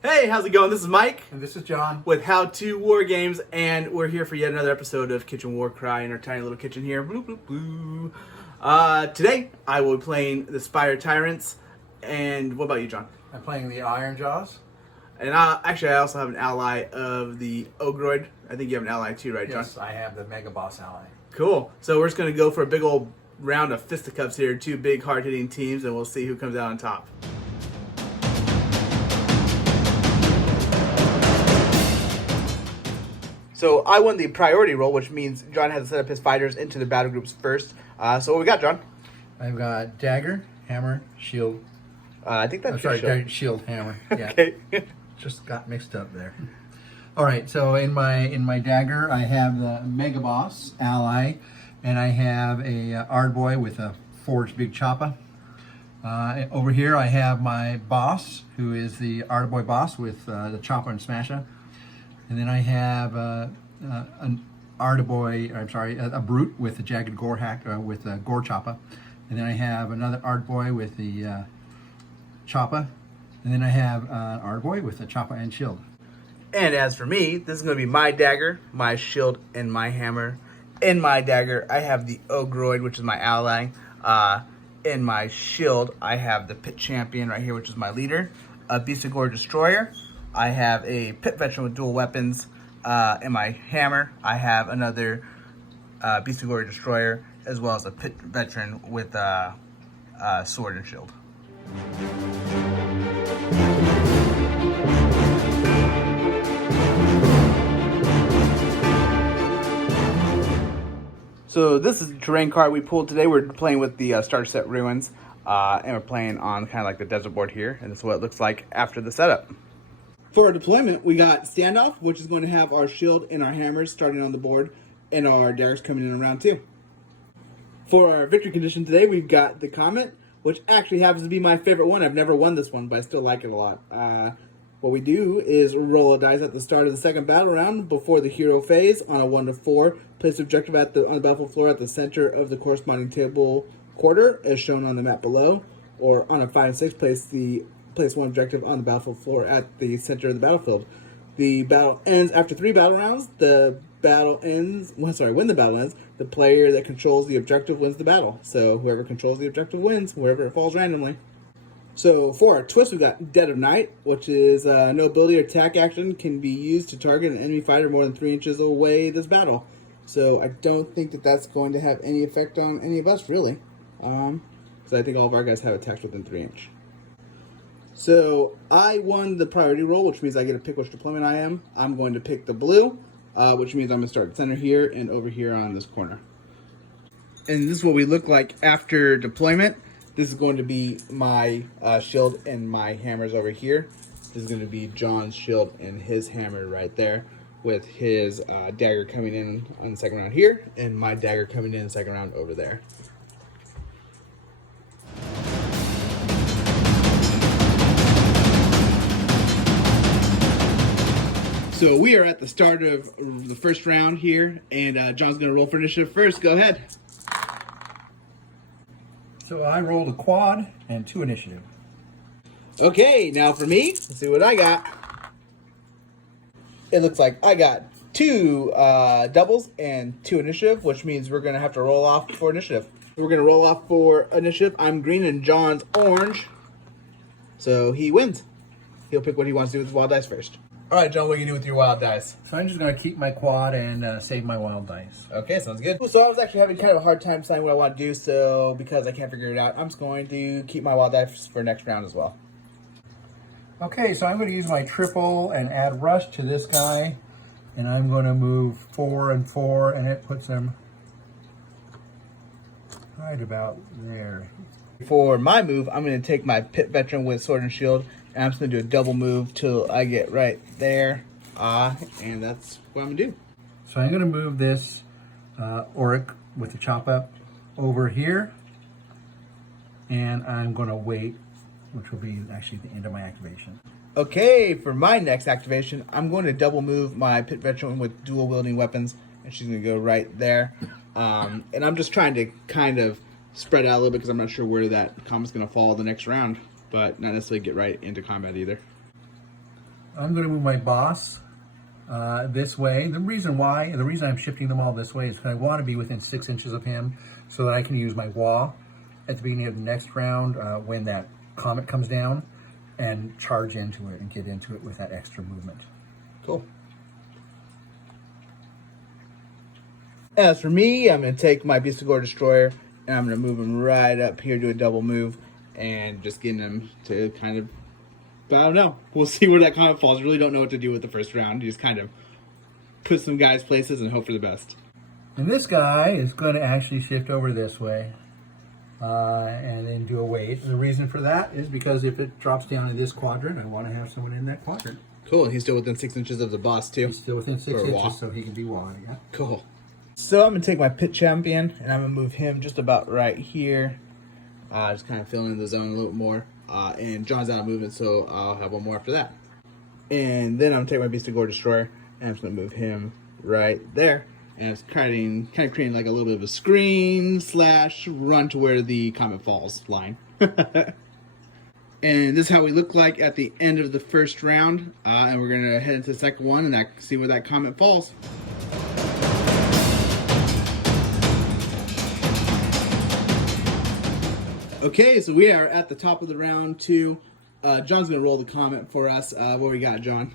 Hey, how's it going? This is Mike. And this is John. With How To War Games, and we're here for yet another episode of Kitchen WARCRY in our tiny little kitchen here. Bloop, bloop, bloop. Today, I will be playing the Spire Tyrants. And what about you, John? I'm playing the Ironjawz. And actually, I also have an ally of the Ogroid. I think you have an ally too, right, John? Yes, I have the Megaboss ally. Cool. So we're just going to go for a big old round of fisticuffs here. Two big, hard-hitting teams, and we'll see who comes out on top. So I won the priority roll, which means John has to set up his fighters into the battle groups first. So what we got, John? I've got dagger, hammer, shield. I think that's sorry, shield. shield, hammer. Yeah. Okay. Just got mixed up there. All right, so in my dagger, I have the Megaboss ally, and I have a Ardaboy with a forged big choppa. Over here, I have my boss, who is the Ardaboy boss with the choppa and smasher. And then I have an Ardaboy, I'm sorry, a brute with a jagged gore hack with a Gorechoppa. And then I have another Ardaboy with the choppa. And then I have an Ardaboy with a choppa and shield. And as for me, this is going to be my dagger, my shield, and my hammer. In my dagger, I have the Ogroid, which is my ally. In my shield, I have the Pit Champion right here, which is my leader. A Bestigor Destroyer. I have a Pit Veteran with dual weapons. In my hammer, I have another Bestigor Destroyer, as well as a Pit Veteran with sword and shield. So this is the terrain card we pulled today. We're playing with the starter set Ruins, and we're playing on kind of like the desert board here, and this is what it looks like after the setup. For our deployment, we got Standoff, which is going to have our shield and our hammers starting on the board, and our daggers coming in around 2. For our victory condition today, we've got the Comet, which actually happens to be my favorite one. I've never won this one, but I still like it a lot. What we do is roll a dice at the start of the second battle round before the hero phase on a 1 to 4. Place the objective on the battlefield floor at the center of the corresponding table quarter, as shown on the map below. Or on a 5 and 6, place one objective on the battlefield floor at the center of the battlefield. The battle ends after 3 battle rounds. When the battle ends, the player that controls the objective wins the battle. So whoever controls the objective wins, wherever it falls randomly. So for our twist, we've got Dead of Night, which is no ability or attack action can be used to target an enemy fighter more than 3 inches away this battle. So I don't think that that's going to have any effect on any of us, really. So I think all of our guys have attacks within 3 inch. So I won the priority roll, which means I get to pick which deployment I am. I'm going to pick the blue, which means I'm going to start center here and over here on this corner. And this is what we look like after deployment. This is going to be my shield and my hammers over here. This is going to be John's shield and his hammer right there, with his dagger coming in on the second round here, and my dagger coming in the second round over there. So we are at the start of the first round here, and John's going to roll for initiative first. Go ahead. So I rolled a quad and 2 initiative. Okay, now for me, let's see what I got. It looks like I got 2 doubles and 2 initiative, which means we're going to have to roll off for initiative. We're going to roll off for initiative. I'm green and John's orange. So he wins. He'll pick what he wants to do with his wild dice first. All right, John, what are you going to do with your wild dice? So I'm just going to keep my quad and save my wild dice. Okay, sounds good. So I was actually having kind of a hard time deciding what I want to do, so because I can't figure it out, I'm just going to keep my wild dice for next round as well. Okay, so I'm going to use my triple and add rush to this guy, and I'm going to move 4 and 4, and it puts him right about there. For my move, I'm going to take my Pit Veteran with sword and shield, and I'm just going to do a double move till I get right there, and that's what I'm going to do. So I'm going to move this Auric with the chop up over here, and I'm going to wait, which will be actually the end of my activation. Okay, for my next activation, I'm going to double move my Pit Veteran with dual wielding weapons, and she's going to go right there. And I'm just trying to kind of spread out a little bit because I'm not sure where that Comet's going to fall the next round. but not necessarily get right into combat either. I'm going to move my boss this way. The reason I'm shifting them all this way is because I want to be within 6 inches of him so that I can use my wah at the beginning of the next round when that comet comes down and charge into it and get into it with that extra movement. Cool. As for me, I'm going to take my Bestigor Destroyer and I'm going to move him right up here, do a double move, and just getting him to kind of, I don't know. We'll see where that comet falls. Really don't know what to do with the first round. You just kind of put some guys places and hope for the best. And this guy is going to actually shift over this way and then do a wait. And the reason for that is because if it drops down in this quadrant, I want to have someone in that quadrant. Cool. And he's still within 6 inches of the boss, too. He's still within 6 Or inches, wah. so he can be wah. Yeah. Cool. So I'm going to take my pit champion and I'm going to move him just about right here. Just kind of filling in the zone a little more. And John's out of movement, so I'll have one more after that. And then I'm going to take my Bestigor Destroyer and I'm just going to move him right there. And it's kind of creating like a little bit of a screen / run to where the comet falls line. And this is how we look like at the end of the first round. And we're going to head into the second one and see where that comet falls. Okay, so we are at the top of the round 2. John's going to roll the comet for us. What we got, John?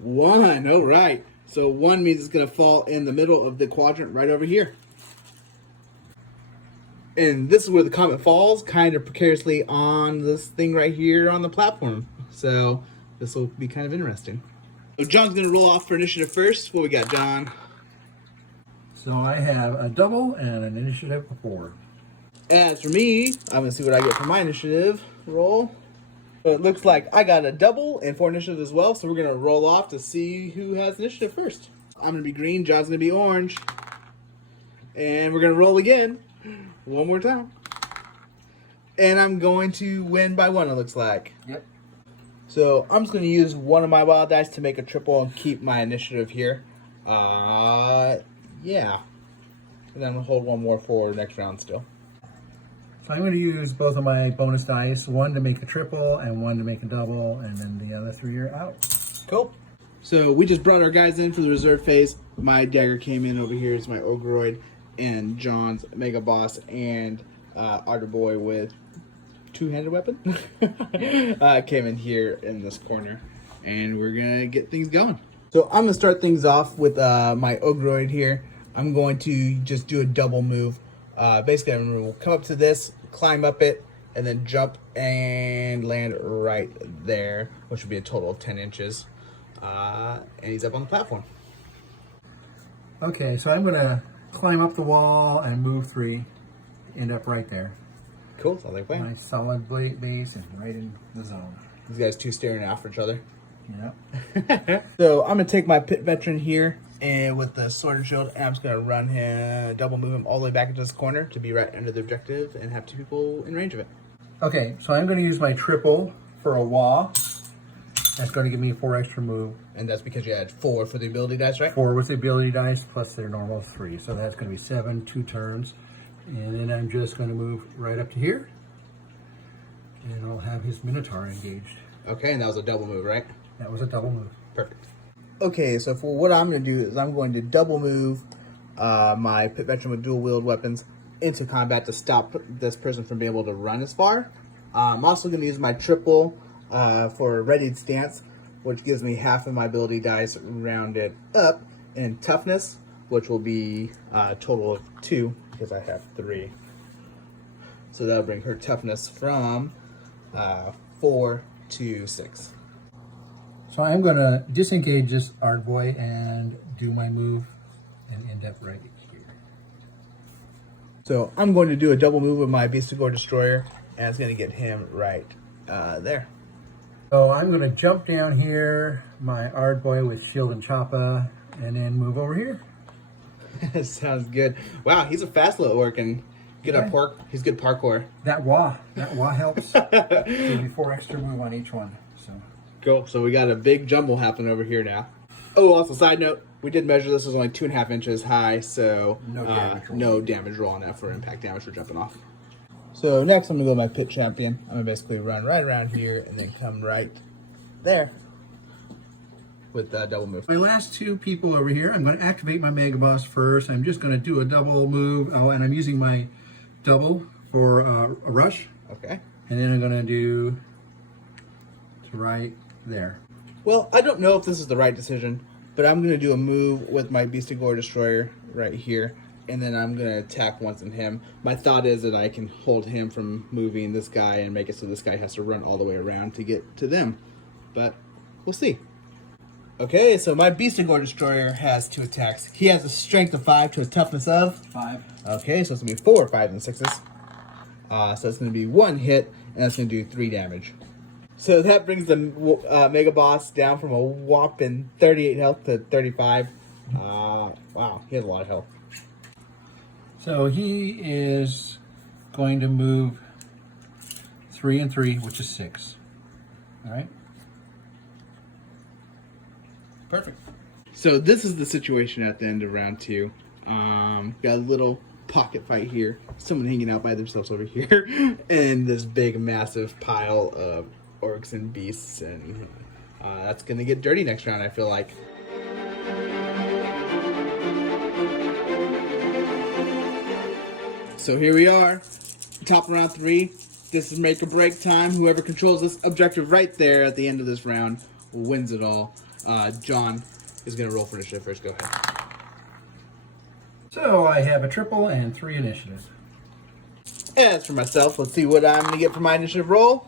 1. All right. So 1 means it's going to fall in the middle of the quadrant right over here. And this is where the comet falls, kind of precariously on this thing right here on the platform. So this will be kind of interesting. So John's going to roll off for initiative first. What we got, John? So I have a double and an initiative of 4. As for me, I'm going to see what I get for my initiative roll. So it looks like I got a double and 4 initiatives as well, so we're going to roll off to see who has initiative first. I'm going to be green, John's going to be orange. And we're going to roll again. One more time. And I'm going to win by 1, it looks like. Yep. So I'm just going to use one of my wild dice to make a triple and keep my initiative here. Yeah. And then I'm going to hold one more for next round still. So I'm going to use both of my bonus dice, one to make a triple and one to make a double, and then the other 3 are out. Cool. So we just brought our guys in for the reserve phase. My dagger came in over here. It's my Ogroid, and John's Megaboss and Ardaboy with two-handed weapon came in here in this corner, and we're gonna get things going. So I'm gonna start things off with my Ogroid here. I'm going to just do a double move. Basically, I'm gonna come up to this, climb up it, and then jump and land right there, which would be a total of 10 inches. And he's up on the platform. Okay, so I'm going to climb up the wall and move 3, end up right there. Cool, sounds like a plan. Nice solid base and right in the zone. These guys two staring out for each other. Yep. So I'm gonna take my pit veteran here and with the sword and shield, and I'm just gonna run him, double move him all the way back into this corner to be right under the objective and have 2 people in range of it. Okay, so I'm going to use my triple for a wah. That's going to give me 4 extra move. And that's because you had 4 for the ability dice, right? 4 with the ability dice plus their normal 3. So that's going to be 7, 2 turns. And then I'm just going to move right up to here. And I'll have his Minotaur engaged. Okay, and that was a double move, right? That was a double move. Perfect. Okay, so for what I'm going to do is I'm going to double move my pit veteran with dual wield weapons into combat to stop this person from being able to run as far. I'm also going to use my triple for a readied stance, which gives me half of my ability dice rounded up, and toughness, which will be a total of 2 because I have 3. So that'll bring her toughness from 4 to 6. So I'm going to disengage this Ardaboy and do my move and end up right here. So I'm going to do a double move with my Bestigor Destroyer, and it's going to get him right there. So I'm going to jump down here, my Ardaboy with shield and choppa, and then move over here. Sounds good. Wow, he's a fast little orc and he's good parkour. That wah helps. Give me 4 extra move on each one. So Cool. So we got a big jumble happening over here now. Oh, also side note, we did measure this was only 2.5 inches high, so no damage roll. No damage roll on that for impact damage for jumping off. So next I'm gonna go with my pit champion. I'm gonna basically run right around here and then come right there with double move. My last two people over here, I'm going to activate my Megaboss first. I'm just going to do a double move. Oh, and I'm using my double for a rush. Okay. And then I'm going to do right there. Well, I don't know if this is the right decision, but I'm going to do a move with my Bestigor Destroyer right here, and then I'm going to attack once in him. My thought is that I can hold him from moving this guy and make it so this guy has to run all the way around to get to them. But we'll see. Okay, so my Bestigor Destroyer has 2 attacks. He has a strength of 5 to a toughness of 5. Okay, so it's going to be 4, 5, and 6s. So it's going to be 1 hit, and that's going to do 3 damage. So that brings the Megaboss down from a whopping 38 health to 35. Wow, he has a lot of health. So he is going to move 3 and 3, which is 6. All right. Perfect. So this is the situation at the end of round 2. Got a little pocket fight here. Someone hanging out by themselves over here. And this big, massive pile of orcs and beasts. And that's going to get dirty next round, I feel like. So here we are. Top of round 3. This is make or break time. Whoever controls this objective right there at the end of this round wins it all. John is going to roll for initiative first. Go ahead. So I have a triple and 3 initiative. As for myself, let's see what I'm going to get for my initiative roll.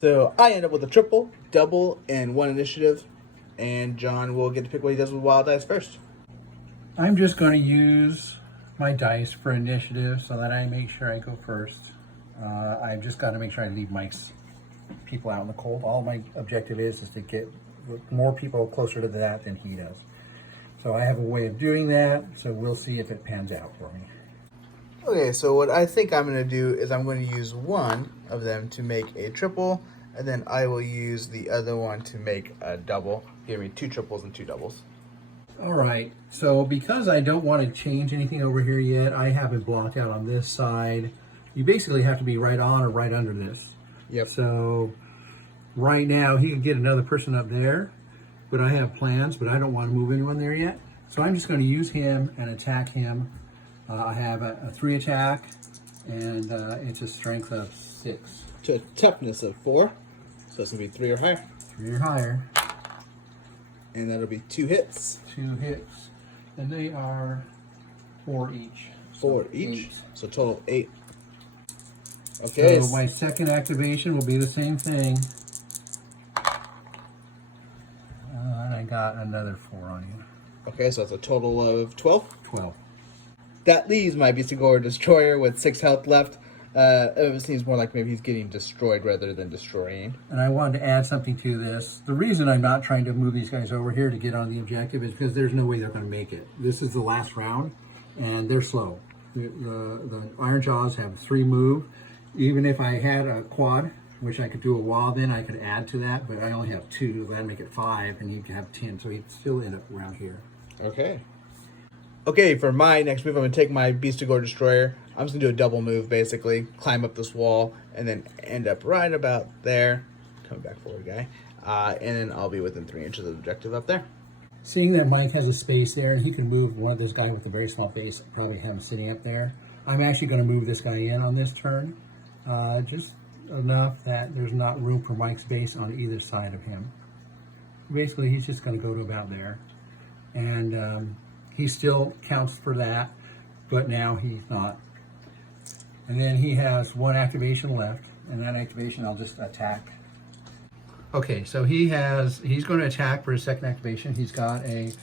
So I end up with a triple, double, and 1 initiative. And John will get to pick what he does with wild dice first. I'm just going to use my dice for initiative so that I make sure I go first. I've just got to make sure I leave Mike's people out in the cold. All my objective is to get more people closer to that than he does. So I have a way of doing that, so we'll see if it pans out for me. Okay, so what I think I'm going to do is I'm going to use one of them to make a triple, and then I will use the other one to make a double. Give me 2 triples and 2 doubles. All right, so because I don't want to change anything over here yet, I have it blocked out on this side. You basically have to be right on or right under this. Yep. So right now he can get another person up there, but I have plans, but I don't want to move anyone there yet. So I'm just going to use him and attack him. I have a 3 attack, and it's a strength of 6. To a toughness of 4, so it's going to be 3 or higher. 3 or higher. And that'll be 2 hits. 2 hits. And they are 4 each. 4 So each. 8. So total of 8. Okay. So my second activation will be the same thing. And I got another 4 on you. Okay, so that's a total of 12. 12. That leaves my Bestigor Destroyer with 6 health left. It seems more like maybe he's getting destroyed rather than destroying. And I wanted to add something to this. The reason I'm not trying to move these guys over here to get on the objective is because there's no way they're going to make it. This is the last round, and they're slow. The Ironjawz have 3 move. Even if I had a quad, which I could do a wall, then I could add to that, but I only have 2. That'd make it 5, and you can have 10, so he'd still end up around here. Okay. Okay, for my next move, I'm going to take my Bestigor Destroyer. I'm just going to do a double move, basically. Climb up this wall, and then end up right about there. Come back forward, guy. And then I'll be within 3 inches of the objective up there. Seeing that Mike has a space there, and he can move one of this guy with a very small base, probably have him sitting up there. I'm actually going to move this guy in on this turn. Just enough that there's not room for Mike's base on either side of him. Basically, he's just going to go to about there. And he still counts for that, but now he's not. And then he has 1 activation left, and that activation I'll just attack. Okay, so he's going to attack for his second activation. He's got he's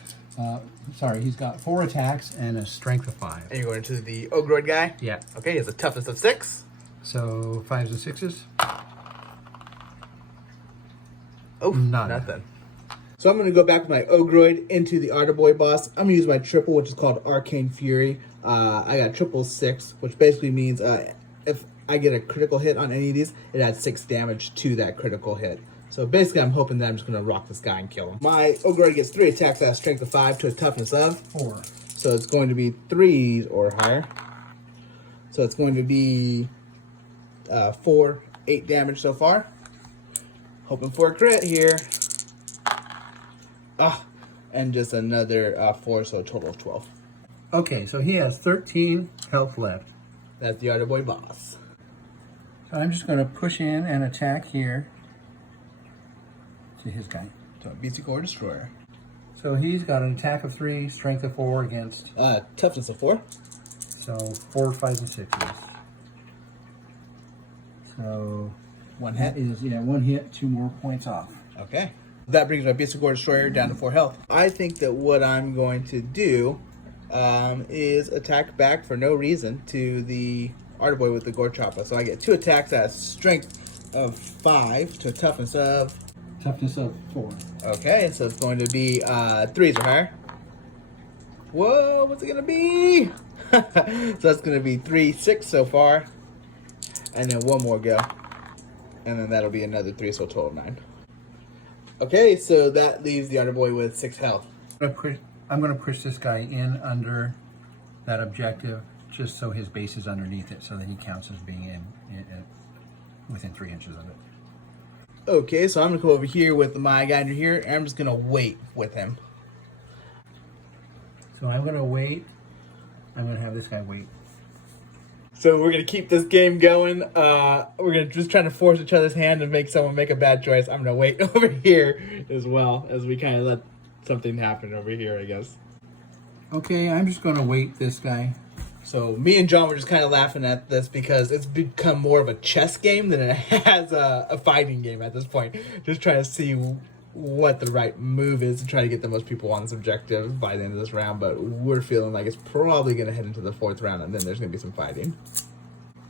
got 4 attacks and a strength of 5. And you're going to the Ogroid guy? Yeah. Okay, he has a toughness of 6. So 5s and 6s. Oh, nothing. So I'm going to go back with my Ogroid into the Ardaboy boss. I'm going to use my triple, which is called Arcane Fury. I got triple 6, which basically means if I get a critical hit on any of these, it adds 6 damage to that critical hit. So basically, I'm hoping that I'm just going to rock this guy and kill him. My Ogroid gets 3 attacks at a strength of 5 to a toughness of 4. So it's going to be 3s or higher. So it's going to be 8 damage so far. Hoping for a crit here. Ah, and just another 4, so a total of 12. Okay, so he has 13 health left. That's the Ardaboy boss. So I'm just going to push in and attack here to his guy. So Bestigor Destroyer. So he's got an attack of 3, strength of 4 against. Toughness of 4. So 4, 5, and 6s. So One hit. that is, yeah, 1 hit, 2 more points off. Okay. That brings my Bestigor Destroyer down to 4 health. I think that what I'm going to do is attack back for no reason to the Ardaboy with the Gorechoppa. So I get 2 attacks at a strength of 5 to a toughness of... Toughness of 4. Okay, so it's going to be 3s or higher. Whoa, what's it going to be? So that's going to be 3, 6 so far. And then 1 more go. And then that'll be another 3, so a total of 9. Okay, so that leaves the Ardaboy with 6 health. I'm going to push this guy in under that objective, just so his base is underneath it, so that he counts as being in within 3 inches of it. Okay, so I'm going to come over here with my guy under here, and I'm just going to wait with him. So I'm going to wait. I'm going to have this guy wait. So we're going to keep this game going. We're going to just try to force each other's hand and make someone make a bad choice. I'm going to wait over here as well, as we kind of let something happen over here, I guess. Okay, I'm just going to wait this guy. So me and John were just kind of laughing at this because it's become more of a chess game than it has a fighting game at this point. Just trying to see what the right move is to try to get the most people on this objective by the end of this round. But we're feeling like it's probably going to head into the 4th round, and then there's going to be some fighting.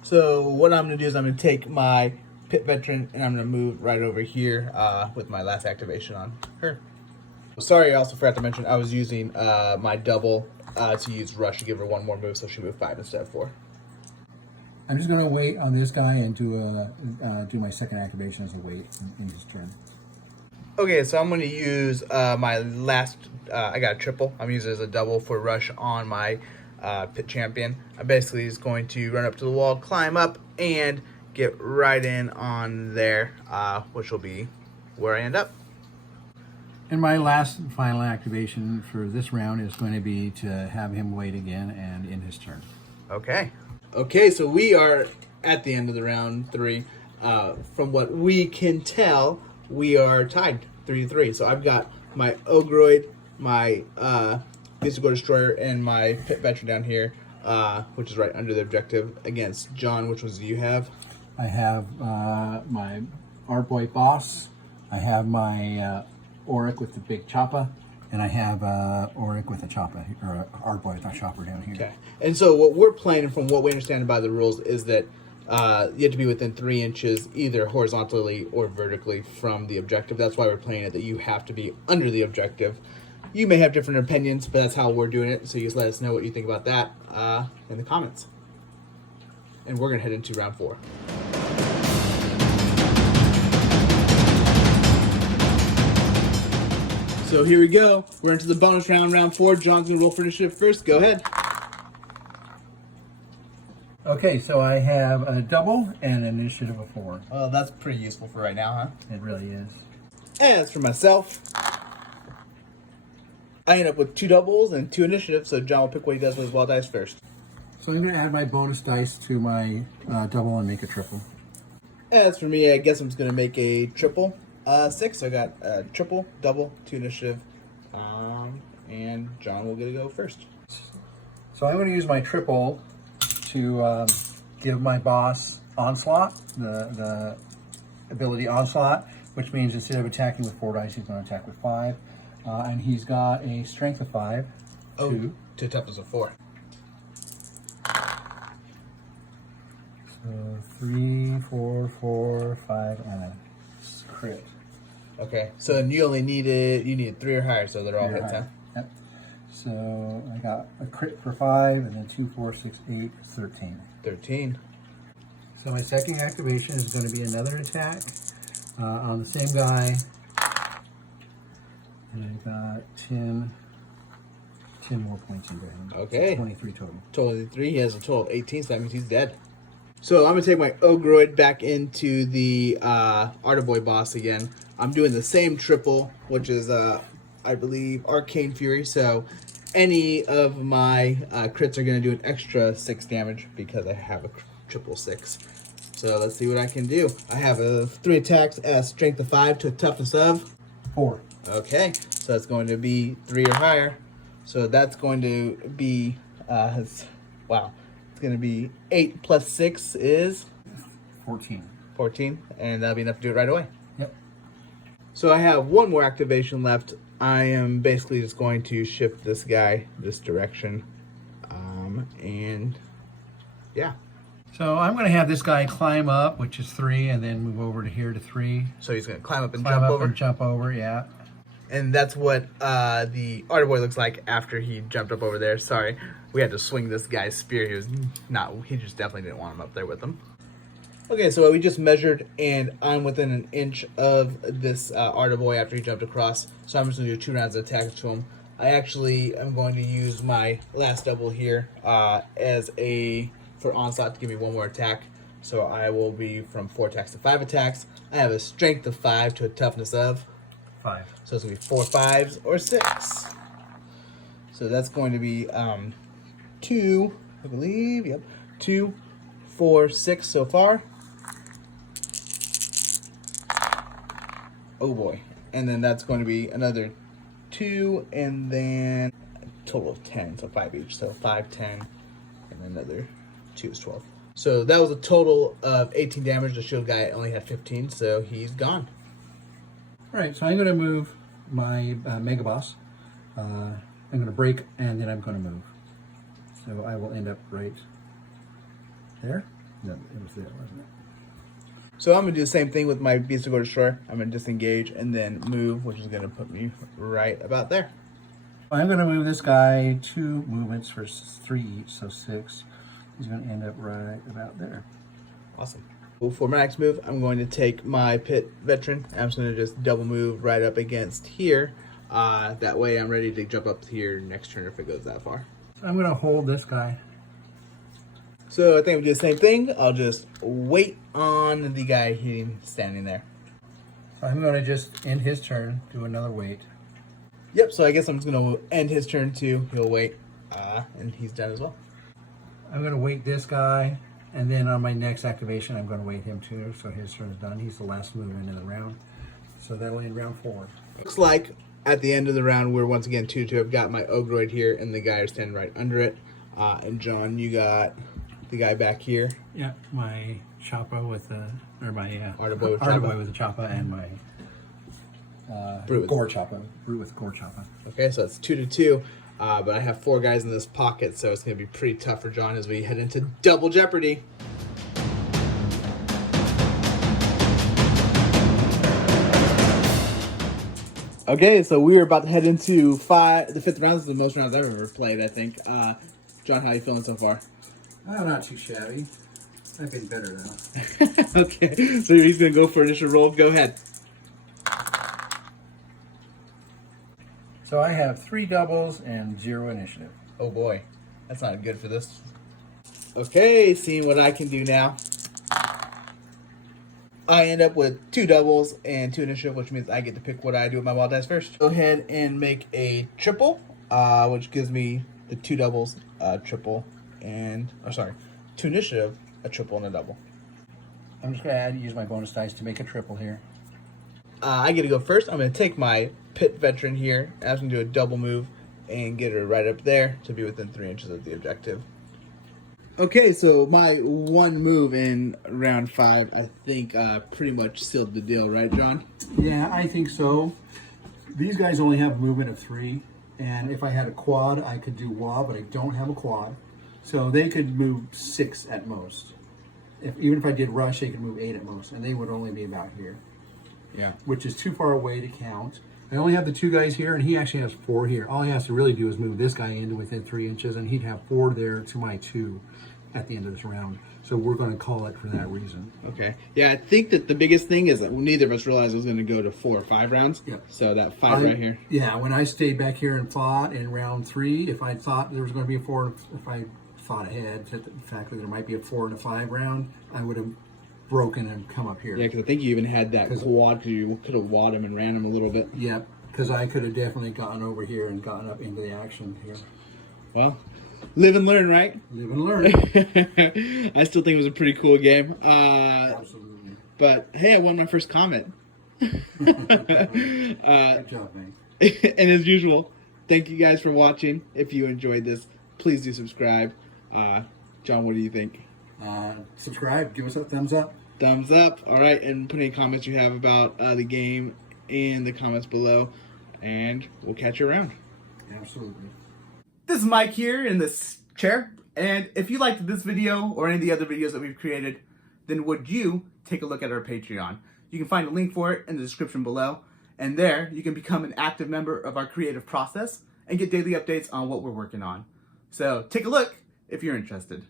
So what I'm going to do is I'm going to take my Pit Veteran and I'm going to move right over here with my last activation on her. Sorry, I also forgot to mention I was using my double to use Rush to give her 1 more move, so she moved 5 instead of 4. I'm just going to wait on this guy and do my second activation as a wait in his turn. Okay, so I'm going to use my last, I got a triple. I'm using it as a double for Rush on my Pit Champion. I basically is going to run up to the wall, climb up, and get right in on there, which will be where I end up. And my last and final activation for this round is going to be to have him wait again and in his turn. Okay. Okay, so we are at the end of the round 3. From what we can tell, we are tied 3-3. So I've got my Ogroid, my Bestigor Destroyer, and my Pit Veteran down here, which is right under the objective, against John. Which ones do you have? I have my Ardaboy boss. I have my Auric with the big choppa, and I have Auric with a choppa, or Ardaboy with a chopper down here. Okay. And so what we're playing, from what we understand about the rules, is that you have to be within 3 inches, either horizontally or vertically, from the objective. That's why we're playing it, that you have to be under the objective. You may have different opinions, but that's how we're doing it. So you just let us know what you think about that in the comments. And we're going to head into round 4. So here we go. We're into the bonus round, round 4. John's going to roll for initiative first. Go ahead. Okay, so I have a double and an initiative of 4. Well, that's pretty useful for right now, huh? It really is. As for myself, I end up with 2 doubles and 2 initiatives, so John will pick what he does with his wild dice first. So I'm going to add my bonus dice to my double and make a triple. As for me, I guess I'm just going to make a triple. 6, so I got a triple, double, 2 initiative, and John will get to go first. So I'm going to use my triple to give my boss Onslaught, the ability Onslaught, which means instead of attacking with 4 dice, he's going to attack with 5. And he's got a strength of 5. To toughness of 4. So 3, 4, 4, 5, and a crit. Okay, so you only needed 3 or higher, so they're all hits, huh? Yep. So I got a crit for 5, and then 2, 4, 6, 8, 13. 13. So my second activation is going to be another attack on the same guy. And I got 10 more points into him. Okay. So 23 total. Total of 3, he has a total of 18, so that means he's dead. So I'm gonna take my Ogroid back into the Ardaboy boss again. I'm doing the same triple, which is I believe Arcane Fury. So any of my crits are gonna do an extra 6 damage because I have a triple 6. So let's see what I can do. I have 3 attacks at strength of 5 to a toughness of 4. Okay, so that's going to be 3 or higher. So that's going to be wow. It's going to be 8 plus 6 is 14. 14, and that'll be enough to do it right away. Yep. So I have one more activation left. I am basically just going to shift this guy this direction, and yeah. So I'm going to have this guy climb up, which is 3, and then move over to here to 3. So he's going to climb up and Climb jump up over. and jump over, yeah. And that's what the Ardaboy looks like after he jumped up over there. Sorry, we had to swing this guy's spear. He just definitely didn't want him up there with him. Okay, so we just measured, and I'm within an inch of this Ardaboy after he jumped across. So I'm just going to do 2 rounds of attack to him. I actually am going to use my last double here for onslaught to give me 1 more attack. So I will be from 4 attacks to 5 attacks. I have a strength of 5 to a toughness of 5. So it's going to be 4 5s or 6. So that's going to be 2, I believe. Yep. 2, 4, 6 so far. Oh boy. And then that's going to be another 2, and then a total of 10. So 5 each. So 5, 10, and another 2 is 12. So that was a total of 18 damage. The shield guy only had 15, so he's gone. All right, so I'm going to move my Megaboss. I'm going to break, and then I'm going to move. So I will end up right there. No, it was there, wasn't it? So I'm going to do the same thing with my Bestigor Destroyer. I'm going to disengage and then move, which is going to put me right about there. I'm going to move this guy 2 movements for 3 each, so 6. He's going to end up right about there. Awesome. For my next move, I'm going to take my Pit Veteran. I'm just going to just double move right up against here. That way I'm ready to jump up here next turn if it goes that far. So I'm going to hold this guy. So I think we do the same thing. I'll just wait on the guy standing there. So I'm going to just end his turn, do another wait. Yep, so I guess I'm just going to end his turn too. He'll wait, and he's done as well. I'm going to wait this guy, and then on my next activation, I'm going to wait him too, so his turn is done. He's the last movement in the round. So that'll end round 4. Looks like at the end of the round, we're once again 2-2. I've got my Ogroid here, and the guy is standing right under it. And John, you got the guy back here. Yeah, my Choppa with the, or my Ardaboy with the Choppa, and my Brute with Gorechoppa, Brute with Gorechoppa. Okay, so it's 2-2. But I have 4 guys in this pocket, so it's going to be pretty tough for John as we head into double jeopardy. Okay, so we are about to head into the 5th round. This is the most rounds I've ever played, I think. John, how are you feeling so far? Oh, not too shabby. I've been better though. Okay, so he's going to go for initial roll. Go ahead. So I have 3 doubles and 0 initiative. Oh boy, that's not good for this. Okay, seeing what I can do now. I end up with 2 doubles and 2 initiative, which means I get to pick what I do with my wild dice first. Go ahead and make a triple, which gives me the 2 doubles, triple, and, 2 initiative, a triple, and a double. I'm just going to use my bonus dice to make a triple here. I get to go first. I'm going to take my Pit Veteran here. I'm just going to do a double move and get her right up there to be within 3 inches of the objective. Okay, so my one move in round 5, I think, pretty much sealed the deal, right, John? Yeah, I think so. These guys only have a movement of 3, and if I had a quad, I could do WA, but I don't have a quad. So they could move 6 at most. Even if I did rush, they could move 8 at most, and they would only be about here. Yeah. Which is too far away to count. I only have the 2 guys here, and he actually has 4 here. All he has to really do is move this guy into within 3 inches, and he'd have 4 there to my 2 at the end of this round. So we're going to call it for that reason. Okay. Yeah, I think that the biggest thing is that neither of us realized it was going to go to 4 or 5 rounds. Yep. So that 5 right here. Yeah, when I stayed back here and fought in round 3, if I thought there was going to be a 4, if I thought ahead to the fact that there might be a 4 and a 5 round, I would have broken and come up here. Yeah, because I think you even had that quad, because you could have wad him and ran him a little bit. Yep, because I could have definitely gotten over here and gotten up into the action here. Well, live and learn, right? Live and learn. I still think it was a pretty cool game. Absolutely. But hey, I won my first Comet. Good job, man. And as usual, thank you guys for watching. If you enjoyed this, please do subscribe. John, what do you think? Subscribe, give us a thumbs up. Thumbs up. All right, and put any comments you have about the game in the comments below, and we'll catch you around. Absolutely. This is Mike here in this chair, and if you liked this video or any of the other videos that we've created, then would you take a look at our Patreon? You can find a link for it in the description below, and there you can become an active member of our creative process and get daily updates on what we're working on. So take a look if you're interested.